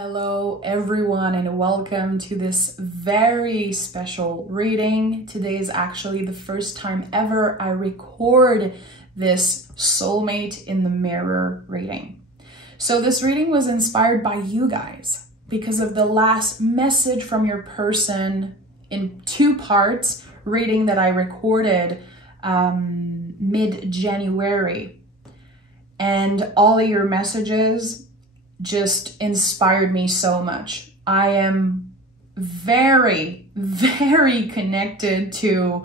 Hello everyone and welcome to this very special reading. Today is actually the first time ever I record this soulmate in the mirror reading. So this reading was inspired by you guys because of the last message from your person in two parts reading that I recorded mid-January. And all of your messages just inspired me so much. I am very, very connected to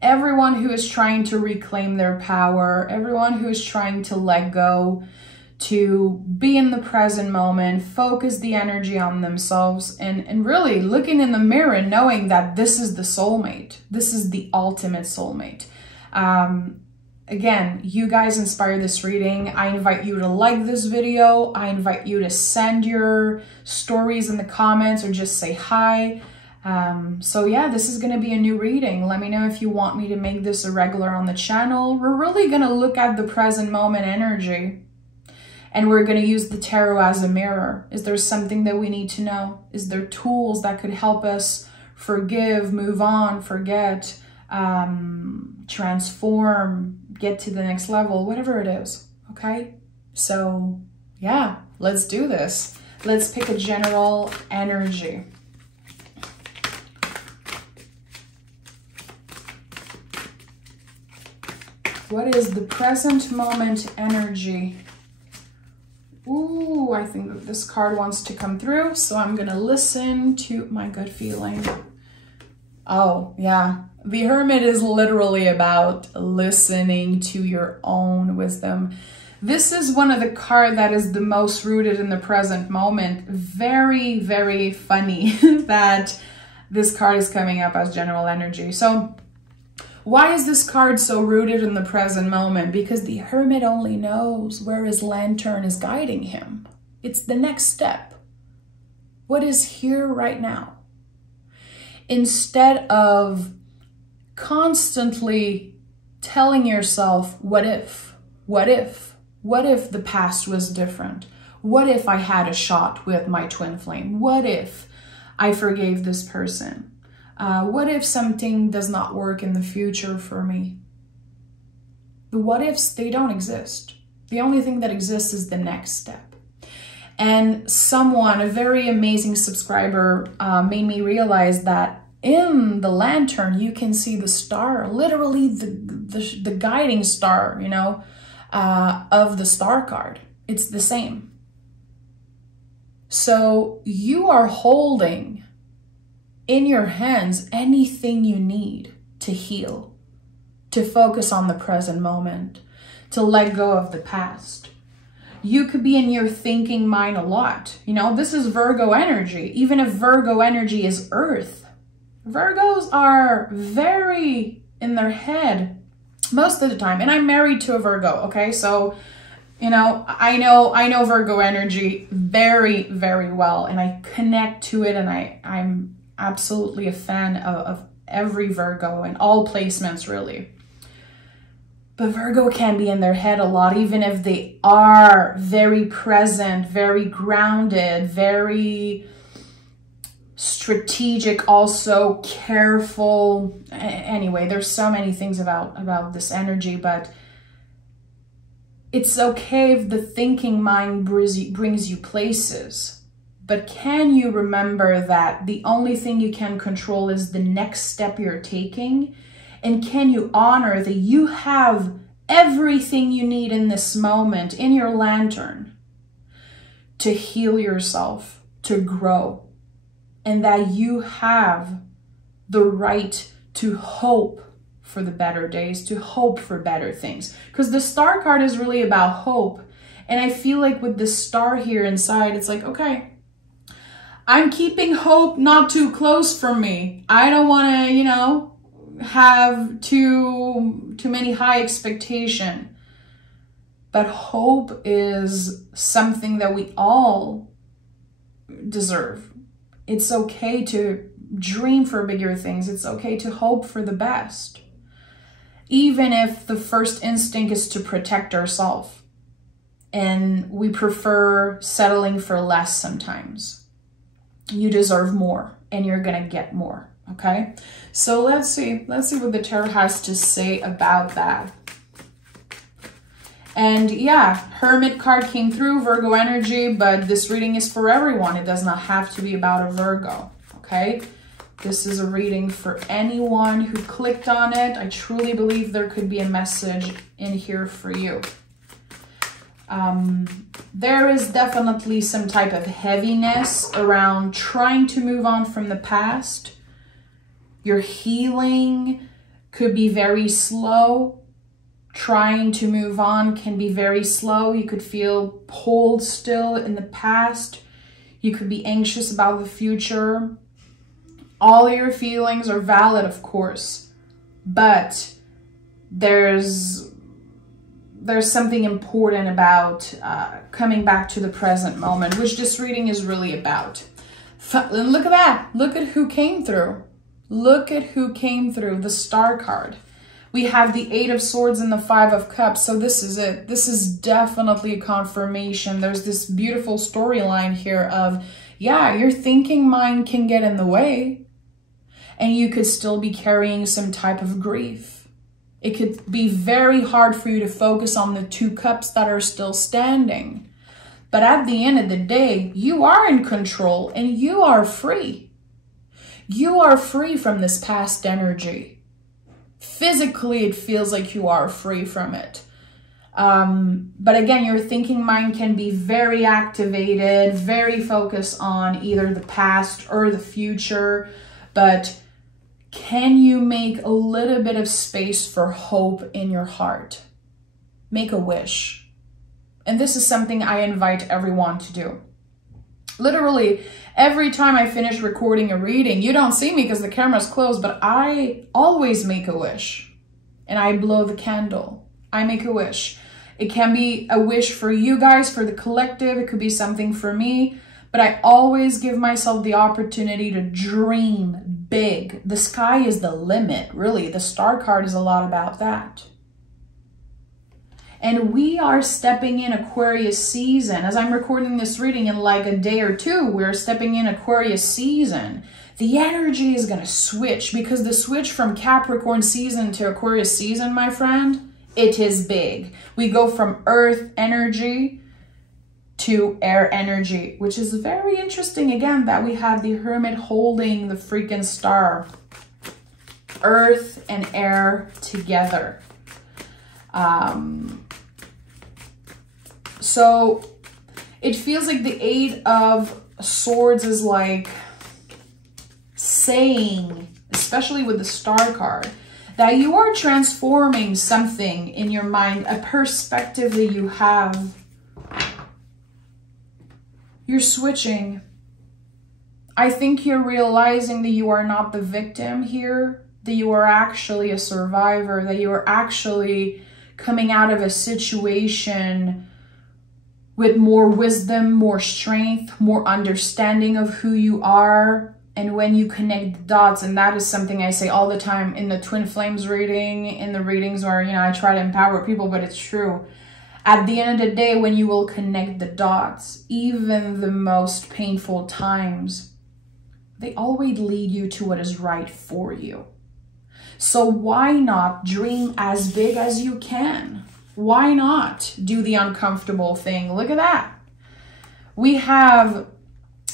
everyone who is trying to reclaim their power, everyone who is trying to let go, to be in the present moment, focus the energy on themselves, and really looking in the mirror and knowing that this is the soulmate. This is the ultimate soulmate. Again, you guys inspire this reading. I invite you to like this video. I invite you to send your stories in the comments or just say hi. So yeah, this is going to be a new reading. Let me know if you want me to make this a regular on the channel. We're really going to look at the present moment energy, and we're going to use the tarot as a mirror. Is there something that we need to know? Is there tools that could help us forgive, move on, forget, transform, get to the next level, whatever it is, okay? So yeah, let's do this. Let's pick a general energy. What is the present moment energy? Ooh, I think that this card wants to come through, so I'm gonna listen to my gut feeling. Oh, yeah. The Hermit is literally about listening to your own wisdom. This is one of the cards that is the most rooted in the present moment. Very, very funny that this card is coming up as general energy. So why is this card so rooted in the present moment? Because the Hermit only knows where his lantern is guiding him. It's the next step. What is here right now? Instead of constantly telling yourself, what if the past was different? What if I had a shot with my twin flame? What if I forgave this person? What if something does not work in the future for me? The what ifs, they don't exist. The only thing that exists is the next step. And someone, a very amazing subscriber, made me realize that in the lantern, you can see the star, literally the guiding star, you know, of the star card. It's the same. So you are holding in your hands anything you need to heal, to focus on the present moment, to let go of the past. You could be in your thinking mind a lot. You know, this is Virgo energy. Even if Virgo energy is earth, Virgos are very in their head most of the time. And I'm married to a Virgo, okay? So, you know, I know Virgo energy very, very well, and I connect to it, and I'm absolutely a fan of every Virgo and all placements, really. But Virgo can be in their head a lot, even if they are very present, very grounded, very strategic, also careful. Anyway, there's so many things about this energy, but it's okay if the thinking mind brings you places. But can you remember that the only thing you can control is the next step you're taking? And can you honor that you have everything you need in this moment in your lantern to heal yourself, to grow, and that you have the right to hope for the better days, to hope for better things? Because the star card is really about hope. And I feel like with the star here inside, it's like, okay, I'm keeping hope not too close from me. I don't want to, you know, have too many high expectation. But hope is something that we all deserve. It's okay to dream for bigger things. It's okay to hope for the best. Even if the first instinct is to protect ourselves. and we prefer settling for less sometimes. You deserve more, and you're gonna get more, okay? So let's see what the tarot has to say about that. And yeah, Hermit card came through, Virgo energy, but this reading is for everyone. It does not have to be about a Virgo, okay? This is a reading for anyone who clicked on it. I truly believe there could be a message in here for you. There is definitely some type of heaviness around trying to move on from the past. Your healing could be very slow. Trying to move on can be very slow. You could feel pulled still in the past. You could be anxious about the future. All your feelings are valid, of course, but there's something important about coming back to the present moment, which this reading is really about. And look at that. Look at who came through. Look at who came through, the Star card. We have the 8 of Swords and the 5 of Cups. So this is it. This is definitely a confirmation. There's this beautiful storyline here of, yeah, your thinking mind can get in the way and you could still be carrying some type of grief. It could be very hard for you to focus on the 2 cups that are still standing. But at the end of the day, you are in control and you are free. You are free from this past energy. Physically, it feels like you are free from it. But again, your thinking mind can be very activated, very focused on either the past or the future. But can you make a little bit of space for hope in your heart? Make a wish. And this is something I invite everyone to do. Literally, every time I finish recording a reading, you don't see me because the camera's closed, but I always make a wish. And I blow the candle. I make a wish. It can be a wish for you guys, for the collective. It could be something for me. But I always give myself the opportunity to dream big. The sky is the limit, really. The Star card is a lot about that. And we are stepping in Aquarius season. As I'm recording this reading in like a day or two, we're stepping in Aquarius season. The energy is going to switch because the switch from Capricorn season to Aquarius season, my friend, it is big. We go from earth energy to air energy, which is very interesting. Again, that we have the Hermit holding the freaking star. Earth and air together. So it feels like the 8 of Swords is like saying, especially with the Star card, that you are transforming something in your mind, a perspective that you have. You're switching. I think you're realizing that you are not the victim here, that you are actually a survivor, that you are actually coming out of a situation with more wisdom, more strength, more understanding of who you are. And when you connect the dots, and that is something I say all the time in the Twin Flames reading, in the readings where, you know, I try to empower people, but it's true. At the end of the day, when you will connect the dots, even the most painful times, they always lead you to what is right for you. So why not dream as big as you can? Why not do the uncomfortable thing? Look at that. We have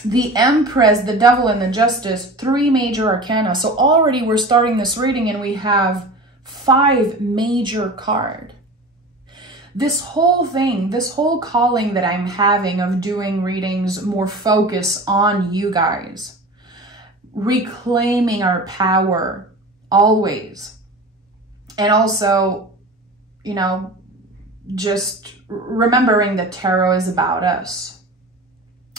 the Empress, the Devil, and the Justice, 3 major arcana. So already we're starting this reading and we have 5 major cards. This whole thing, this whole calling that I'm having of doing readings more focus on you guys, reclaiming our power always. And also, you know, just remembering that tarot is about us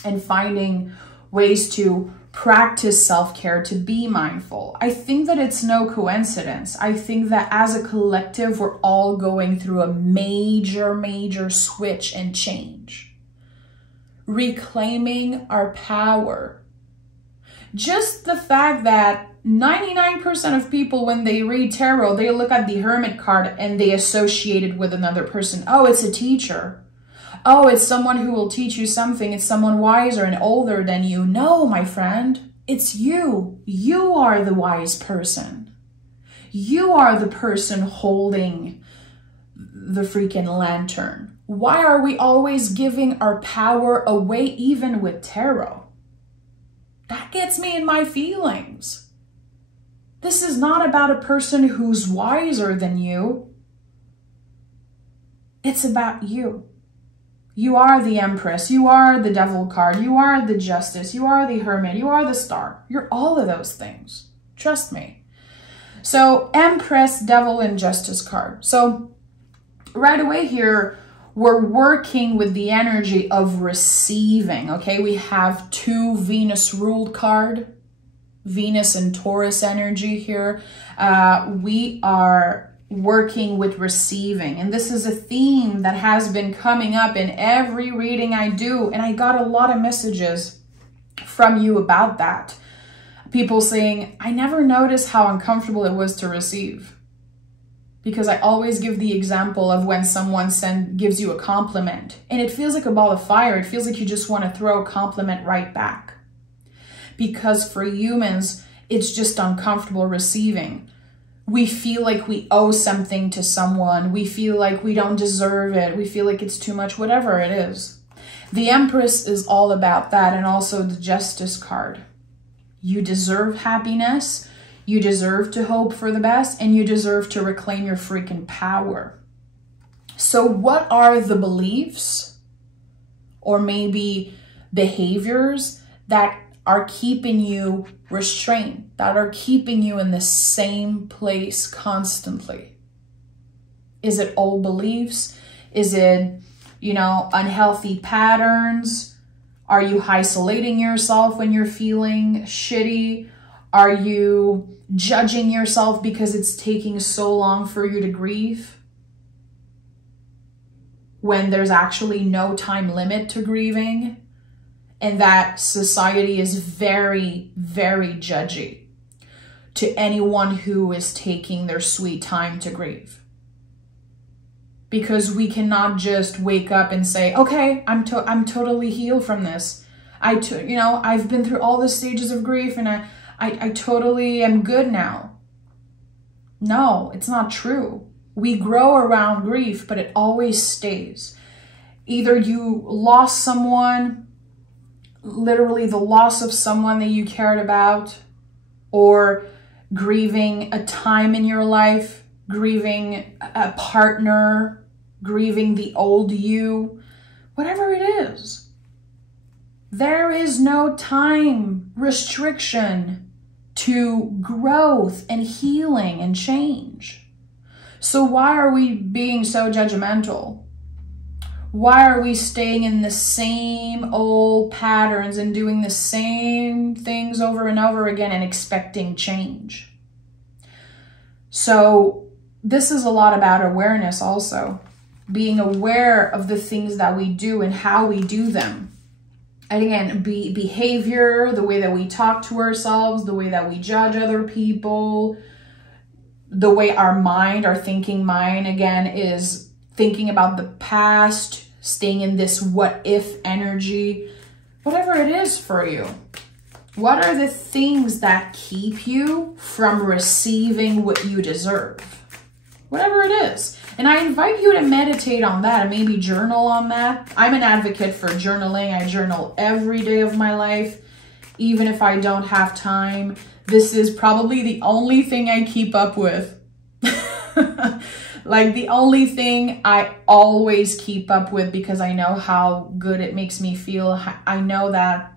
and finding ways to practice self-care, to be mindful. I think that it's no coincidence. I think that as a collective, we're all going through a major switch and change. Reclaiming our power. Just the fact that 99% of people, when they read tarot, they look at the Hermit card and they associate it with another person. Oh, it's a teacher. Oh, it's someone who will teach you something. It's someone wiser and older than you. No, my friend, it's you. You are the wise person. You are the person holding the freaking lantern. Why are we always giving our power away, even with tarot? That gets me in my feelings. This is not about a person who's wiser than you. It's about you. You are the Empress. You are the Devil card. You are the Justice. You are the Hermit. You are the Star. You're all of those things. Trust me. So Empress, Devil, and Justice card. So right away here, we're working with the energy of receiving, okay? We have 2 Venus ruled card, Venus and Taurus energy here. We are working with receiving, and this is a theme that has been coming up in every reading I do, and I got a lot of messages from you about that. People saying, I never noticed how uncomfortable it was to receive. Because I always give the example of when someone gives you a compliment, and it feels like a ball of fire. It feels like you just want to throw a compliment right back. Because for humans, it's just uncomfortable receiving. We feel like we owe something to someone. We feel like we don't deserve it. We feel like it's too much, whatever it is. The Empress is all about that, and also the Justice card. You deserve happiness. You deserve to hope for the best, and you deserve to reclaim your freaking power. So what are the beliefs or maybe behaviors that are keeping you restrained, that are keeping you in the same place constantly? Is it old beliefs? Is it, unhealthy patterns? Are you isolating yourself when you're feeling shitty? Are you judging yourself because it's taking so long for you to grieve, when there's actually no time limit to grieving, and that society is very, very judgy to anyone who is taking their sweet time to grieve? Because we cannot just wake up and say, okay, I'm totally healed from this. I've been through all the stages of grief, and I totally am good now. No, it's not true. We grow around grief, but it always stays. Either you lost someone, literally the loss of someone that you cared about, or grieving a time in your life, grieving a partner, grieving the old you, whatever it is. There is no time restriction to growth and healing and change. So why are we being so judgmental? Why are we staying in the same old patterns and doing the same things over and over again and expecting change? So this is a lot about awareness also. Being aware of the things that we do and how we do them. And again, behavior, the way that we talk to ourselves, the way that we judge other people, the way our mind, our thinking mind, again, is thinking about the past, staying in this what if energy, whatever it is for you. What are the things that keep you from receiving what you deserve? Whatever it is. And I invite you to meditate on that and maybe journal on that. I'm an advocate for journaling. I journal every day of my life, even if I don't have time. This is probably the only thing I keep up with. Like the only thing I always keep up with, because I know how good it makes me feel. I know that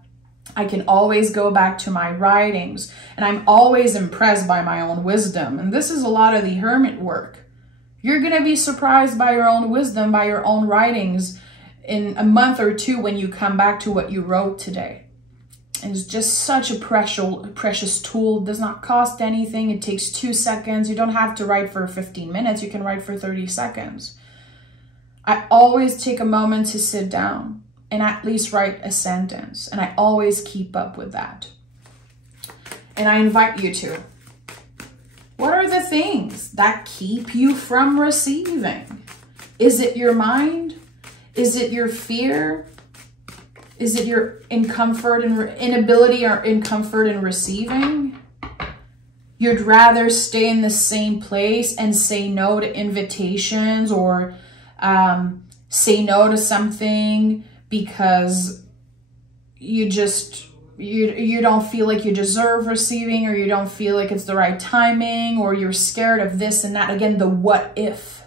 I can always go back to my writings, and I'm always impressed by my own wisdom. And this is a lot of the hermit work. You're going to be surprised by your own wisdom, by your own writings in a month or two when you come back to what you wrote today. It's just such a precious tool. It does not cost anything. It takes 2 seconds. You don't have to write for 15 minutes. You can write for 30 seconds. I always take a moment to sit down and at least write a sentence. And I always keep up with that. And I invite you to. What are the things that keep you from receiving? Is it your mind? Is it your fear? Is it your inability or in comfort in receiving? You'd rather stay in the same place and say no to invitations, or say no to something because you don't feel like you deserve receiving, or you don't feel like it's the right timing, or you're scared of this and that. Again, the what if.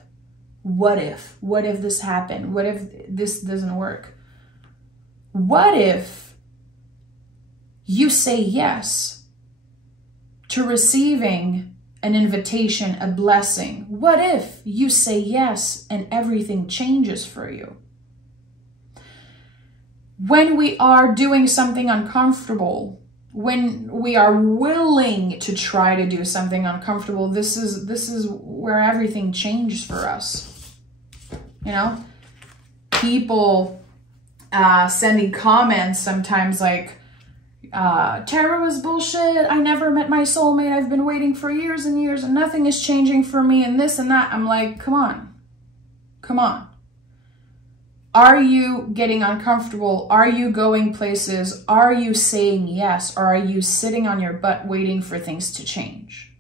What if? What if this happened? What if this doesn't work? What if you say yes to receiving an invitation, a blessing? What if you say yes and everything changes for you? When we are doing something uncomfortable, when we are willing to try to do something uncomfortable, this is where everything changes for us. You know, people sending comments sometimes like, tarot is bullshit. I never met my soulmate. I've been waiting for years and years and nothing is changing for me and this and that. I'm like, come on. Come on. Are you getting uncomfortable? Are you going places? Are you saying yes? Or are you sitting on your butt waiting for things to change?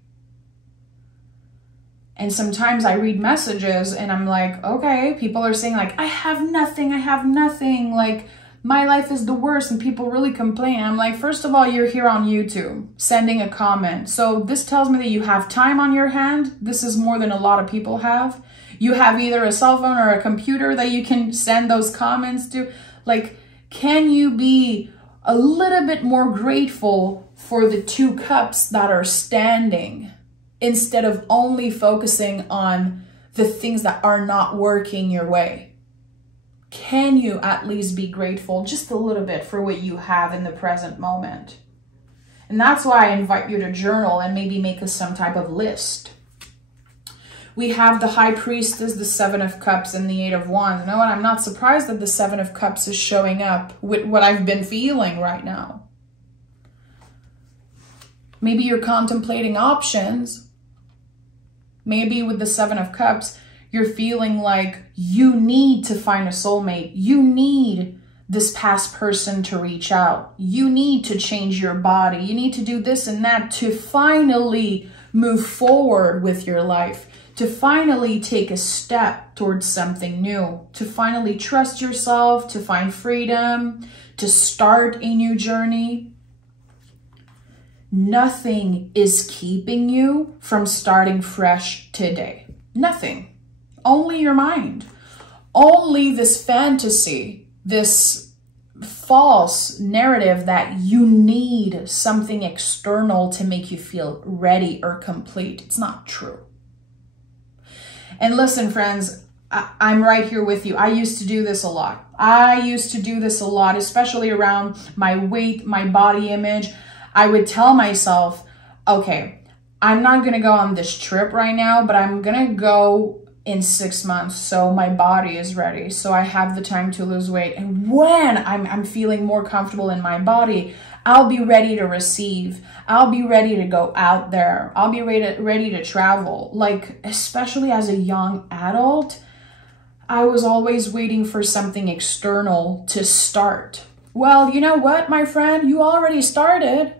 And sometimes I read messages and I'm like, okay, people are saying like, I have nothing. Like, my life is the worst, and people really complain. I'm like, first of all, you're here on YouTube sending a comment. So this tells me that you have time on your hand. This is more than a lot of people have. You have either a cell phone or a computer that you can send those comments to. Like, can you be a little bit more grateful for the 2 cups that are standing, instead of only focusing on the things that are not working your way? Can you at least be grateful just a little bit for what you have in the present moment? And that's why I invite you to journal and maybe make some type of list. We have the High Priestess, the 7 of Cups, and the 8 of Wands. You know what? I'm not surprised that the 7 of Cups is showing up with what I've been feeling right now. Maybe you're contemplating options. Maybe with the 7 of Cups, you're feeling like you need to find a soulmate. You need this past person to reach out. You need to change your body. You need to do this and that to finally move forward with your life, to finally take a step towards something new, to finally trust yourself, to find freedom, to start a new journey. Nothing is keeping you from starting fresh today. Nothing. Only your mind. Only this fantasy, this false narrative that you need something external to make you feel ready or complete. It's not true. And listen, friends, I'm right here with you. I used to do this a lot. Especially around my weight, my body image. I would tell myself, okay, I'm not going to go on this trip right now, but I'm going to go in 6 months, so my body is ready, so I have the time to lose weight. And when I'm feeling more comfortable in my body, I'll be ready to receive. I'll be ready to go out there. I'll be ready to travel. Like, especially as a young adult, I was always waiting for something external to start. Well, you know what, my friend? You already started.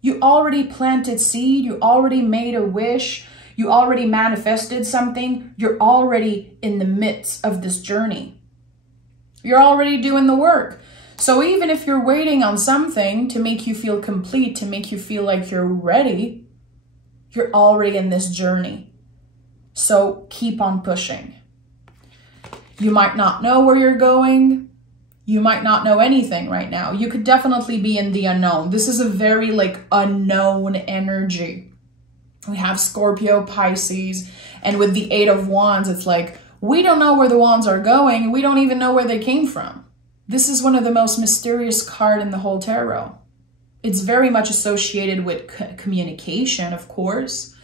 You already planted seed. You already made a wish. You already manifested something. You're already in the midst of this journey. You're already doing the work. So even if you're waiting on something to make you feel complete, to make you feel like you're ready, you're already in this journey. So keep on pushing. You might not know where you're going. You might not know anything right now. You could definitely be in the unknown. This is a very unknown energy. We have Scorpio, Pisces, and with the 8 of Wands, it's like, we don't know where the wands are going. We don't even know where they came from. This is one of the most mysterious cards in the whole tarot. It's very much associated with communication, of course,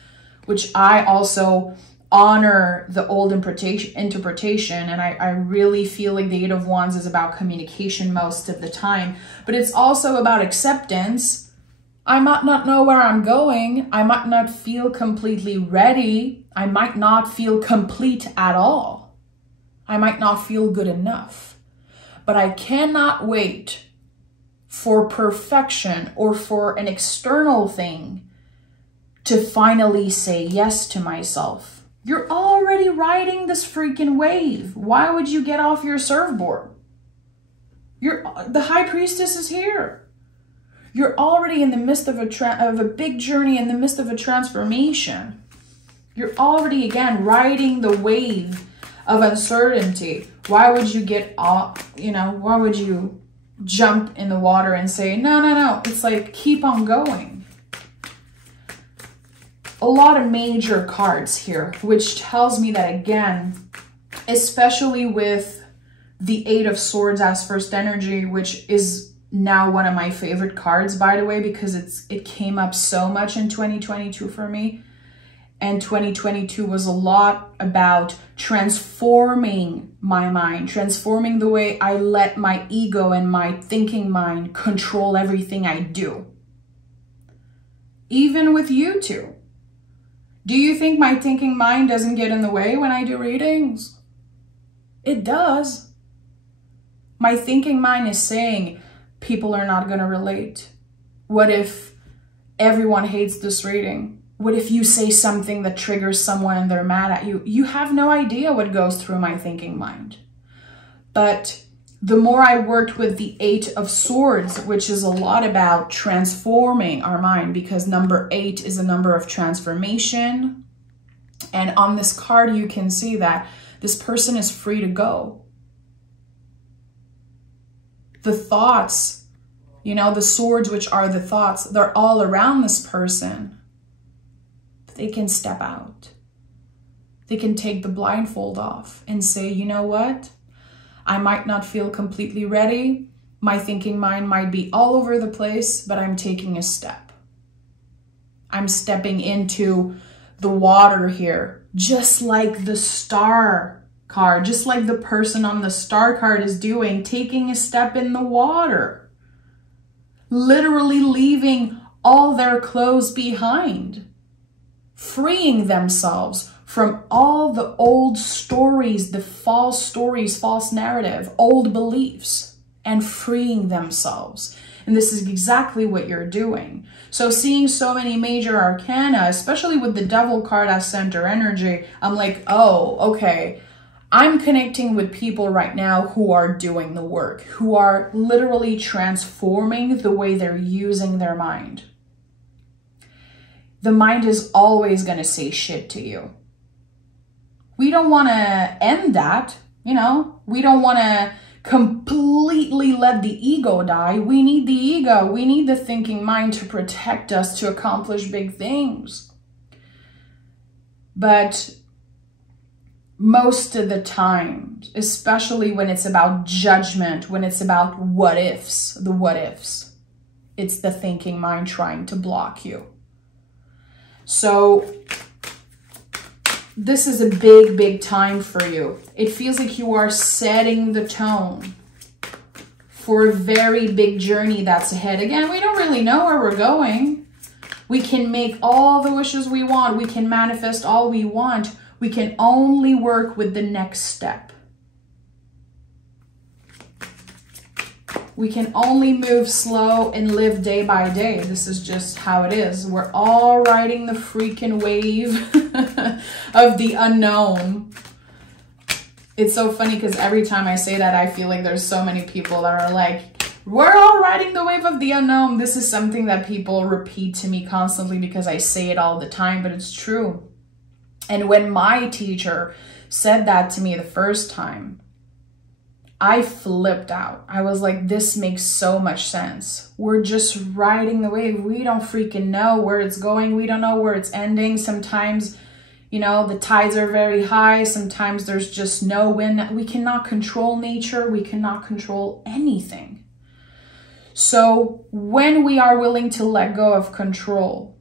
which I also honor the old interpretation. And I really feel like the 8 of Wands is about communication most of the time, but it's also about acceptance. I might not know where I'm going. I might not feel completely ready. I might not feel complete at all. I might not feel good enough, but I cannot wait for perfection or for an external thing to finally say yes to myself. You're already riding this freaking wave. Why would you get off your surfboard? The high priestess is here. You're already in the midst of a big journey, in the midst of a transformation. You're already, again, riding the wave of uncertainty. Why would you get off, why would you jump in the water and say, no. It's like, keep on going. A lot of major cards here, which tells me that, again, especially with the 8 of Swords as first energy, which is now one of my favorite cards, by the way, because it came up so much in 2022 for me. And 2022 was a lot about transforming my mind, transforming the way I let my ego and my thinking mind control everything I do. Even with you two. Do you think my thinking mind doesn't get in the way when I do readings? It does. My thinking mind is saying, people are not going to relate. What if everyone hates this reading? What if you say something that triggers someone and they're mad at you? You have no idea what goes through my thinking mind. But the more I worked with the 8 of Swords, which is a lot about transforming our mind, because number 8 is a number of transformation. And on this card, you can see that this person is free to go. The thoughts, the swords, which are the thoughts, they're all around this person. They can step out. They can take the blindfold off and say, you know what? I might not feel completely ready. My thinking mind might be all over the place, but I'm taking a step. I'm stepping into the water here, just like the Star card, just like the person on the Star card is doing, taking a step in the water, literally leaving all their clothes behind. Freeing themselves from all the old stories, the false stories, false narrative, old beliefs, and freeing themselves. And this is exactly what you're doing. So seeing so many major arcana, especially with the Devil card as center energy, I'm like, oh, okay. I'm connecting with people right now who are doing the work, who are literally transforming the way they're using their mind. The mind is always going to say shit to you. We don't want to end that, we don't want to completely let the ego die. We need the ego. We need the thinking mind to protect us, to accomplish big things. But most of the time, especially when it's about judgment, when it's about what ifs, it's the thinking mind trying to block you. So this is a big, big time for you. It feels like you are setting the tone for a very big journey that's ahead. Again, we don't really know where we're going. We can make all the wishes we want. We can manifest all we want. We can only work with the next step. We can only move slow and live day by day. This is just how it is. We're all riding the freaking wave of the unknown. It's so funny because every time I say that, I feel like there's so many people that are like, we're all riding the wave of the unknown. This is something that people repeat to me constantly because I say it all the time, but it's true. And when my teacher said that to me the first time, I flipped out. I was like, this makes so much sense. We're just riding the wave. We don't freaking know where it's going. We don't know where it's ending. Sometimes, the tides are very high. Sometimes there's just no wind. We cannot control nature. We cannot control anything. So when we are willing to let go of control,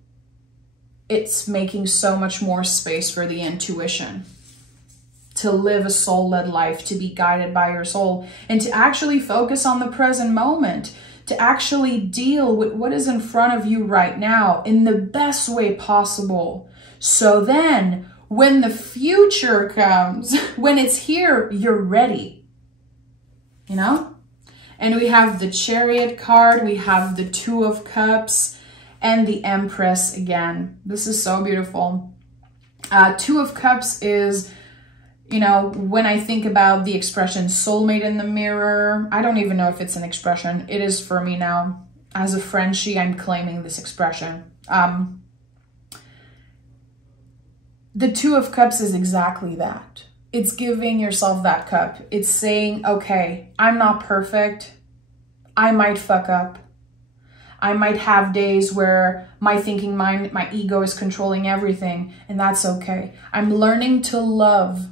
it's making so much more space for the intuition. To live a soul-led life, to be guided by your soul, and to actually focus on the present moment, to actually deal with what is in front of you right now in the best way possible. So then when the future comes, when it's here, you're ready, you know? And we have the Chariot card, we have the Two of Cups, and the Empress again. This is so beautiful. Two of Cups is, you know, when I think about the expression soulmate in the mirror, I don't even know if it's an expression. It is for me now. As a Frenchie, I'm claiming this expression. The Two of Cups is exactly that. It's giving yourself that cup. It's saying, okay, I'm not perfect. I might fuck up. I might have days where my thinking mind, my ego is controlling everything, and that's okay. I'm learning to love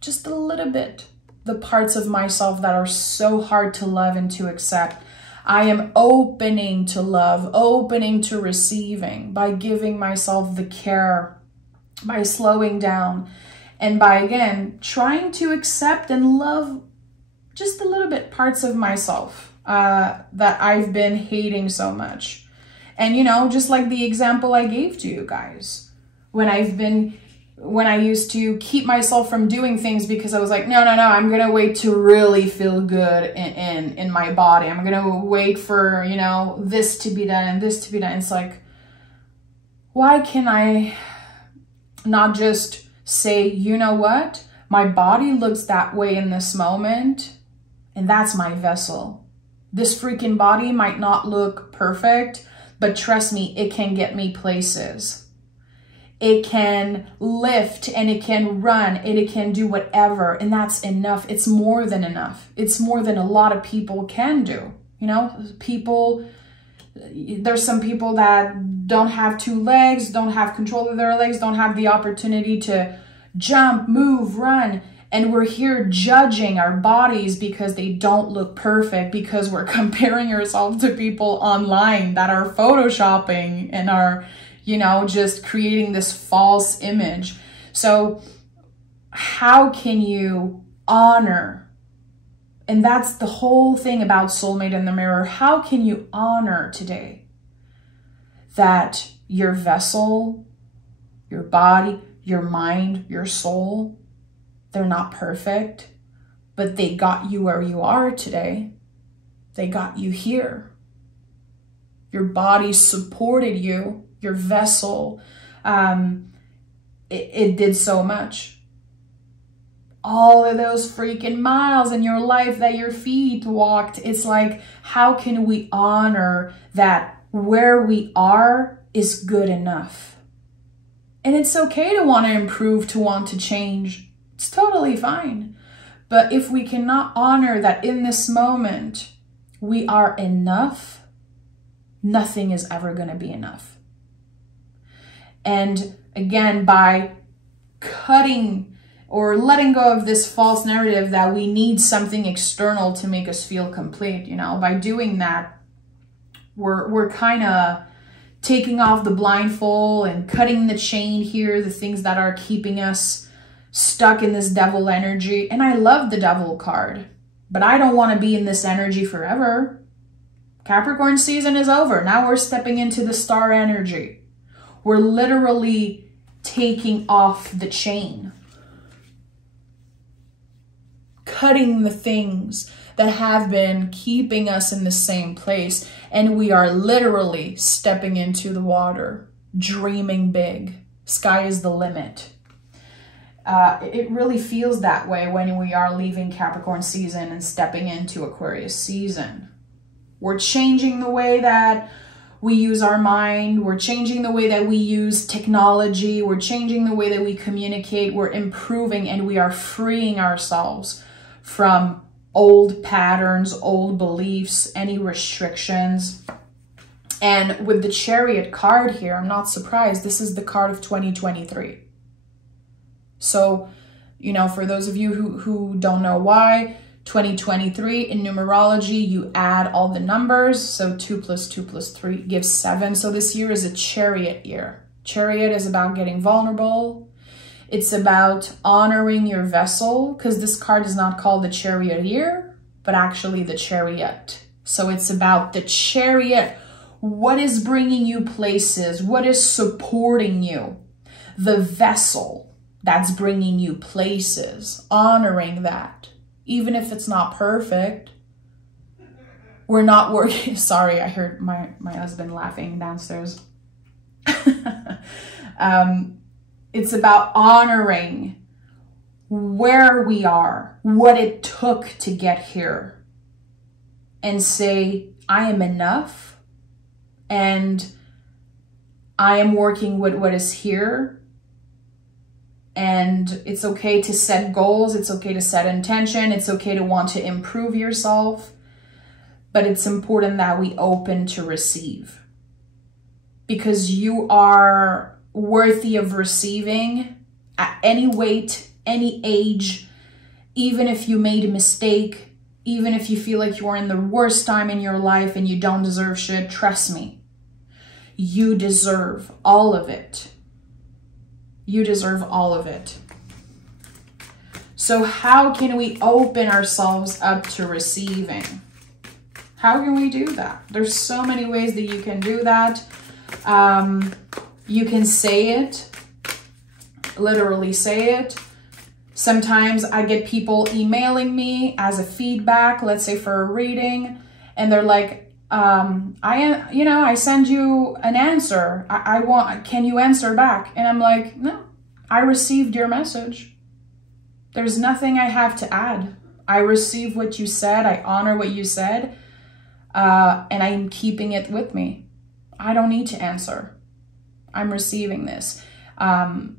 just a little bit the parts of myself that are so hard to love and to accept. I am opening to love, opening to receiving by giving myself the care, by slowing down, and by, again, trying to accept and love just a little bit parts of myself that I've been hating so much. And, you know, just like the example I gave to you guys, when I used to keep myself from doing things because I was like, no, I'm going to wait to really feel good in my body. I'm going to wait for, you know, this to be done and this to be done. It's like, why can I not just say, you know what? My body looks that way in this moment, and that's my vessel. This freaking body might not look perfect, but trust me, it can get me places. It can lift and it can run and it can do whatever, and that's enough. It's more than enough. It's more than a lot of people can do. You know, there's some people that don't have two legs, don't have control of their legs, don't have the opportunity to jump, move, run. And we're here judging our bodies because they don't look perfect, because we're comparing ourselves to people online that are photoshopping and are, you know, just creating this false image. So how can you honor? And that's the whole thing about soulmate in the mirror. How can you honor today that your vessel, your body, your mind, your soul, they're not perfect, but they got you where you are today. They got you here. Your body supported you. Your vessel, it did so much. All of those freaking miles in your life that your feet walked. It's like, how can we honor that where we are is good enough? And it's okay to want to improve, to want to change. It's totally fine. But if we cannot honor that in this moment, we are enough, nothing is ever going to be enough. And again, by cutting or letting go of this false narrative that we need something external to make us feel complete, you know, by doing that, we're kind of taking off the blindfold and cutting the chain here, the things that are keeping us stuck in this devil energy. And I love the devil card, but I don't want to be in this energy forever. Capricorn season is over. Now we're stepping into the star energy. We're literally taking off the chain, cutting the things that have been keeping us in the same place. And we are literally stepping into the water, dreaming big. Sky is the limit. It really feels that way when we are leaving Capricorn season and stepping into Aquarius season. We're changing the way that we use our mind. We're changing the way that we use technology. We're changing the way that we communicate. We're improving, and we are freeing ourselves from old patterns, old beliefs, any restrictions. And with the Chariot card here, I'm not surprised. This is the card of 2023. So, you know, for those of you who don't know why, 2023 in numerology, you add all the numbers. So 2 + 2 + 3 gives 7. So this year is a Chariot year. Chariot is about getting vulnerable. It's about honoring your vessel, because this card is not called the Chariot year, but actually the Chariot. So it's about the Chariot. What is bringing you places? What is supporting you? The vessel. that's bringing you places, honoring that, even if it's not perfect. We're not working. Sorry, I heard my husband laughing downstairs. It's about honoring where we are, what it took to get here, and say, I am enough, and I am working with what is here. And it's okay to set goals. It's okay to set intention. It's okay to want to improve yourself. But it's important that we open to receive, because you are worthy of receiving at any weight, any age, even if you made a mistake, even if you feel like you're in the worst time in your life and you don't deserve shit. Trust me, you deserve all of it. You deserve all of it. So how can we open ourselves up to receiving? How can we do that? There's so many ways that you can do that. You can say it, literally say it. Sometimes I get people emailing me as a feedback, let's say for a reading, and they're like, I send you an answer. Can you answer back? And I'm like, no, I received your message. There's nothing I have to add. I received what you said. I honor what you said. And I'm keeping it with me. I don't need to answer. I'm receiving this. And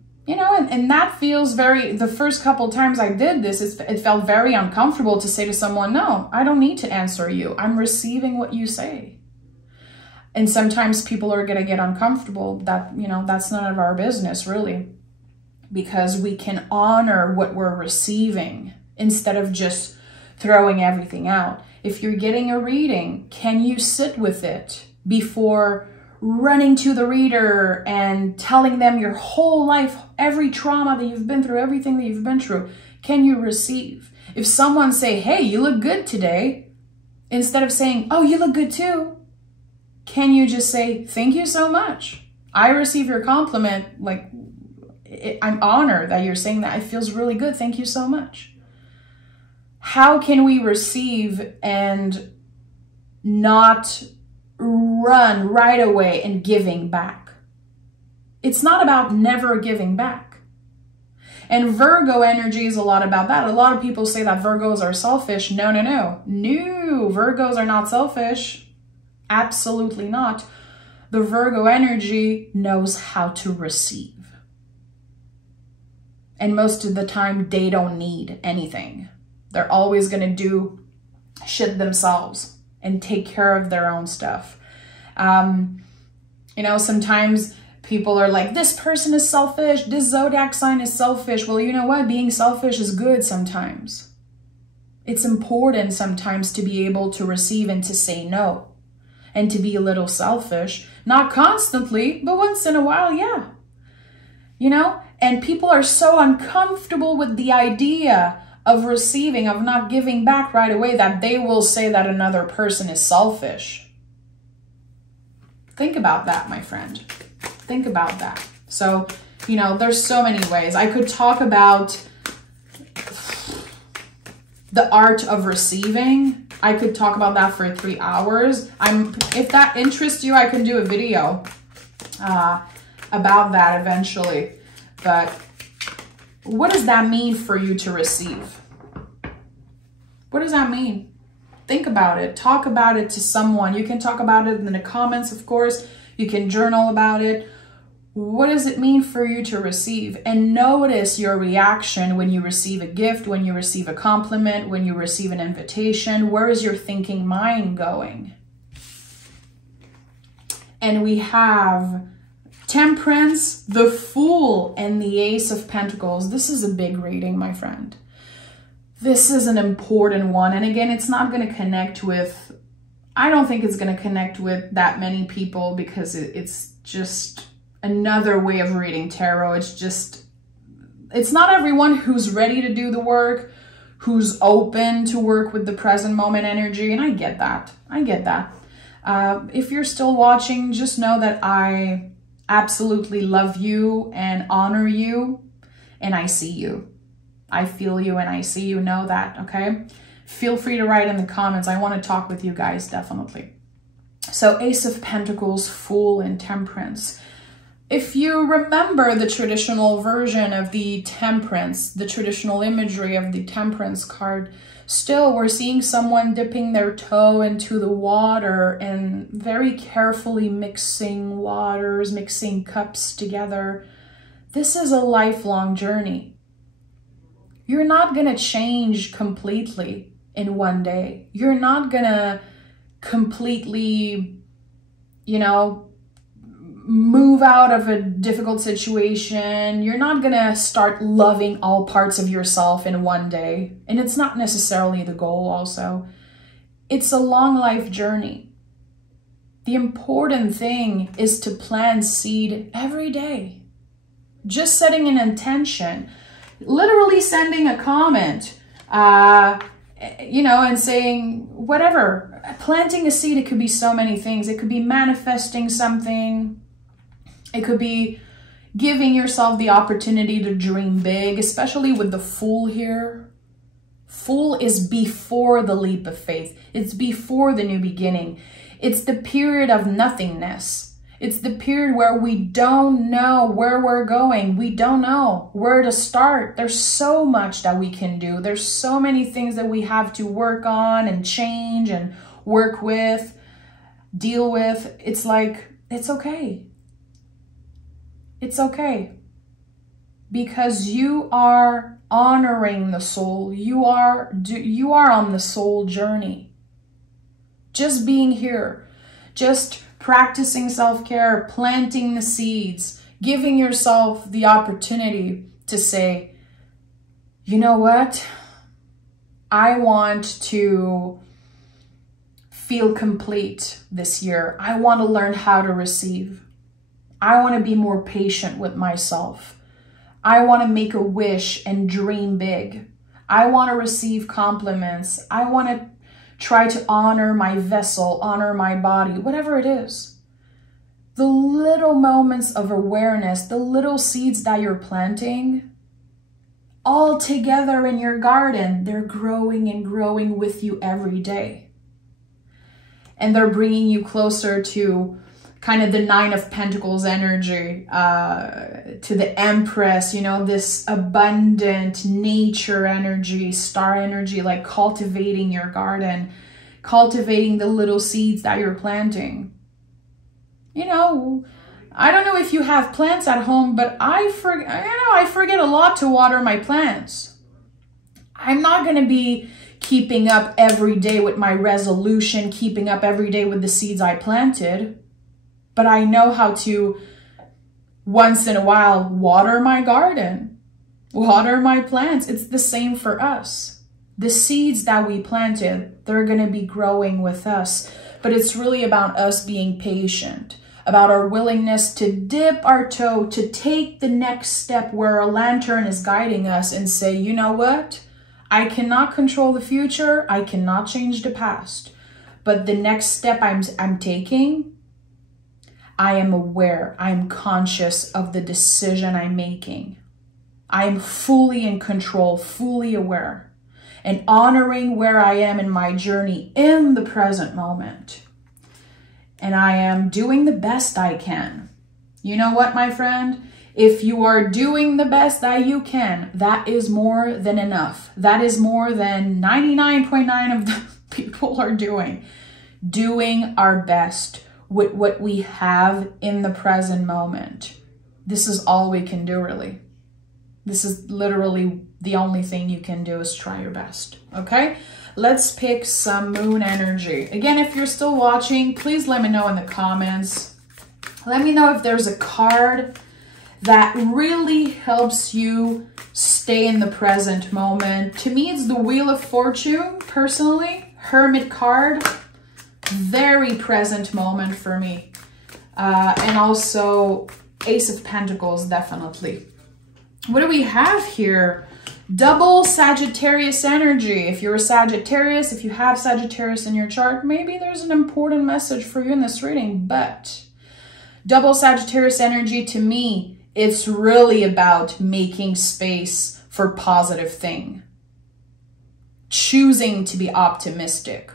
that feels the first couple times I did this, it felt very uncomfortable to say to someone, no, I don't need to answer you. I'm receiving what you say. And sometimes people are going to get uncomfortable. That's none of our business, really, because we can honor what we're receiving instead of just throwing everything out. If you're getting a reading, can you sit with it before running to the reader and telling them your whole life, every trauma that you've been through, everything that you've been through? Can you receive? If someone say, hey, you look good today, instead of saying, oh, you look good too, can you just say, thank you so much. I receive your compliment. Like, I'm honored that you're saying that. It feels really good. Thank you so much. How can we receive and not run right away and giving back? It's not about never giving back. And Virgo energy is a lot about that. A lot of people say that Virgos are selfish. No, no, no. No, Virgos are not selfish. Absolutely not. The Virgo energy knows how to receive. And most of the time, they don't need anything. They're always going to do shit themselves and take care of their own stuff. Sometimes people are like, this person is selfish. This zodiac sign is selfish. Well, you know what? Being selfish is good sometimes. It's important sometimes to be able to receive and to say no and to be a little selfish. Not constantly, but once in a while, yeah. And people are so uncomfortable with the idea of receiving, of not giving back right away, that they will say that another person is selfish. Think about that, my friend. Think about that. So, there's so many ways. I could talk about the art of receiving. I could talk about that for 3 hours. If that interests you, I can do a video about that eventually. But what does that mean for you to receive? What does that mean? Think about it. Talk about it to someone. You can talk about it in the comments, of course. You can journal about it. What does it mean for you to receive? And notice your reaction when you receive a gift, when you receive a compliment, when you receive an invitation. Where is your thinking mind going? And we have Temperance, the Fool, and the Ace of Pentacles. This is a big reading, my friend. This is an important one. And again, it's not going to connect with, I don't think it's going to connect with that many people, because it's just another way of reading tarot. It's not everyone who's ready to do the work, who's open to work with the present moment energy. And I get that. I get that. If you're still watching, just know that I absolutely love you and honor you. and I see you. I feel you and I see you. Know that, okay? Feel free to write in the comments. I want to talk with you guys, definitely. So Ace of Pentacles, Fool, and Temperance. If you remember the traditional version of the Temperance, the traditional imagery of the Temperance card, still we're seeing someone dipping their toe into the water and very carefully mixing waters, mixing cups together. This is a lifelong journey. You're not going to change completely in one day. You're not going to completely, you know, move out of a difficult situation. You're not going to start loving all parts of yourself in one day. And it's not necessarily the goal also. It's a long life journey. The important thing is to plant seed every day. Just setting an intention, literally sending a comment, you know, and saying whatever. Planting a seed, it could be so many things. It could be manifesting something. It could be giving yourself the opportunity to dream big, especially with the Fool here. Fool is before the leap of faith. It's before the new beginning. It's the period of nothingness. It's the period where we don't know where we're going. We don't know where to start. There's so much that we can do. There's so many things that we have to work on and change and work with, deal with. It's like, it's okay. It's okay. Because you are honoring the soul. You are on the soul journey. Just being here. Just practicing self-care, planting the seeds, giving yourself the opportunity to say, you know what? I want to feel complete this year. I want to learn how to receive. I want to be more patient with myself. I want to make a wish and dream big. I want to receive compliments. I want to try to honor my vessel, honor my body, whatever it is. The little moments of awareness, the little seeds that you're planting, all together in your garden, they're growing and growing with you every day. And they're bringing you closer to kind of the Nine of Pentacles energy, to the Empress, you know, this abundant nature energy, star energy, like cultivating your garden, cultivating the little seeds that you're planting. You know, I don't know if you have plants at home, but I forget a lot to water my plants. I'm not going to be keeping up every day with my resolution, keeping up every day with the seeds I planted. But I know how to, once in a while, water my garden, water my plants. It's the same for us. The seeds that we planted, they're going to be growing with us. But it's really about us being patient, about our willingness to dip our toe, to take the next step where a lantern is guiding us and say, you know what? I cannot control the future. I cannot change the past. But the next step I'm taking, I am aware, I am conscious of the decision I'm making. I am fully in control, fully aware, and honoring where I am in my journey in the present moment. And I am doing the best I can. You know what, my friend? If you are doing the best that you can, that is more than enough. That is more than 99.9% of the people are doing. Doing our best with what we have in the present moment. This is all we can do, really. This is literally the only thing you can do is try your best, okay? Let's pick some moon energy. Again, if you're still watching, please let me know in the comments. Let me know if there's a card that really helps you stay in the present moment. To me, it's the Wheel of Fortune, personally. Hermit card. Very present moment for me. And also Ace of Pentacles, definitely. What do we have here? Double Sagittarius energy. If you're a Sagittarius, if you have Sagittarius in your chart, maybe there's an important message for you in this reading. But double Sagittarius energy to me It's really about making space for positive thing. Choosing to be optimistic.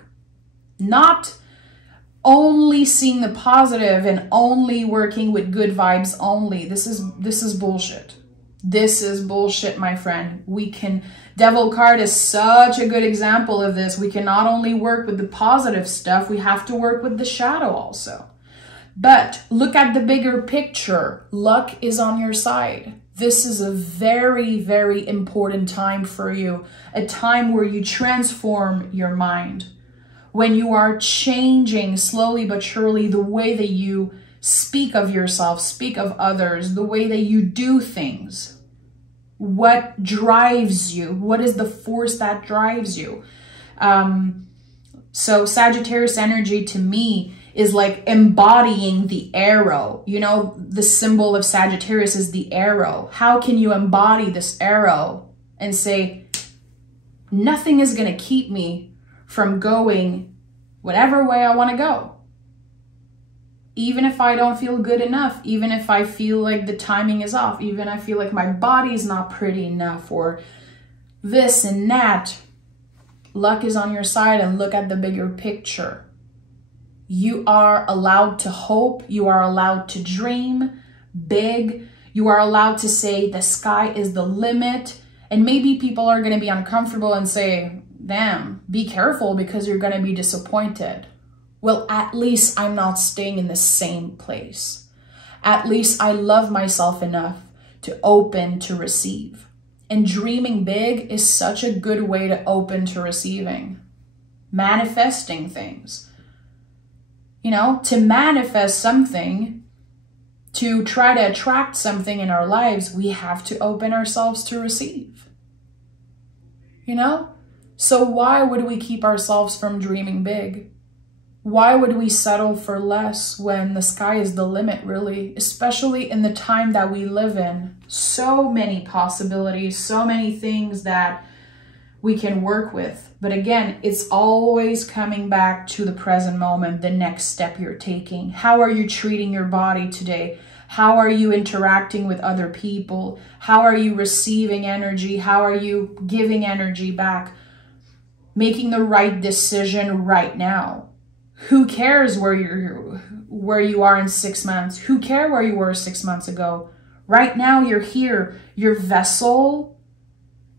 Not only seeing the positive and only working with good vibes only. This is bullshit. This is bullshit, my friend. Devil card is such a good example of this. We can not only work with the positive stuff, we have to work with the shadow also. But look at the bigger picture. Luck is on your side. This is a very, very important time for you. A time where you transform your mind. When you are changing slowly but surely the way that you speak of yourself, speak of others, the way that you do things. What drives you? What is the force that drives you? So Sagittarius energy to me is like embodying the arrow. You know, the symbol of Sagittarius is the arrow. How can you embody this arrow and say, nothing is going to keep me from going whatever way I want to go? Even if I don't feel good enough, even if I feel like the timing is off, even I feel like my body's not pretty enough, or this and that, luck is on your side, and look at the bigger picture. You are allowed to hope. You are allowed to dream big. You are allowed to say the sky is the limit. And maybe people are going to be uncomfortable and say, damn, be careful because you're going to be disappointed. Well, at least I'm not staying in the same place. At least I love myself enough to open to receive. And dreaming big is such a good way to open to receiving. Manifesting things. You know, to manifest something, to try to attract something in our lives, we have to open ourselves to receive. You know? So why would we keep ourselves from dreaming big? Why would we settle for less when the sky is the limit, really? Especially in the time that we live in. So many possibilities, so many things that we can work with. But again, it's always coming back to the present moment, the next step you're taking. How are you treating your body today? How are you interacting with other people? How are you receiving energy? How are you giving energy back? Making the right decision right now. Who cares where you are in 6 months? Who cares where you were 6 months ago? Right now, you're here. Your vessel,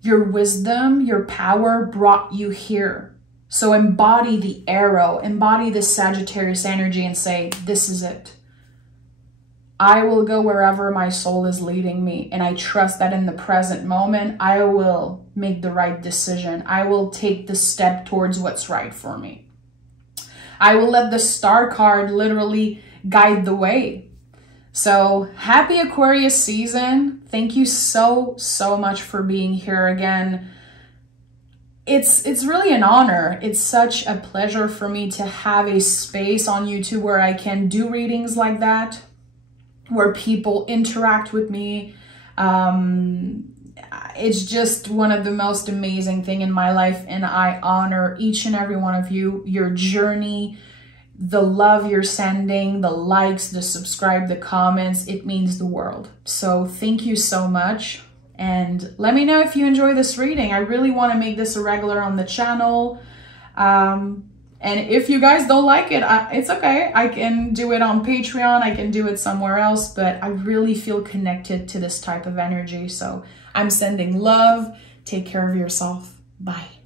your wisdom, your power brought you here. So embody the arrow, embody the Sagittarius energy and say, this is it. I will go wherever my soul is leading me. And I trust that in the present moment, I will make the right decision. I will take the step towards what's right for me. I will let the star card literally guide the way. So happy Aquarius season. Thank you so much for being here again. It's really an honor. It's such a pleasure for me to have a space on YouTube where I can do readings like that, where people interact with me. It's just one of the most amazing thing in my life, and I honor each and every one of you, your journey, the love you're sending, the likes, the subscribe, the comments. It means the world. So thank you so much, and let me know if you enjoy this reading. I really want to make this a regular on the channel, and if you guys don't like it, it's okay. I can do it on Patreon, I can do it somewhere else, but I really feel connected to this type of energy. So I'm sending love. Take care of yourself. Bye.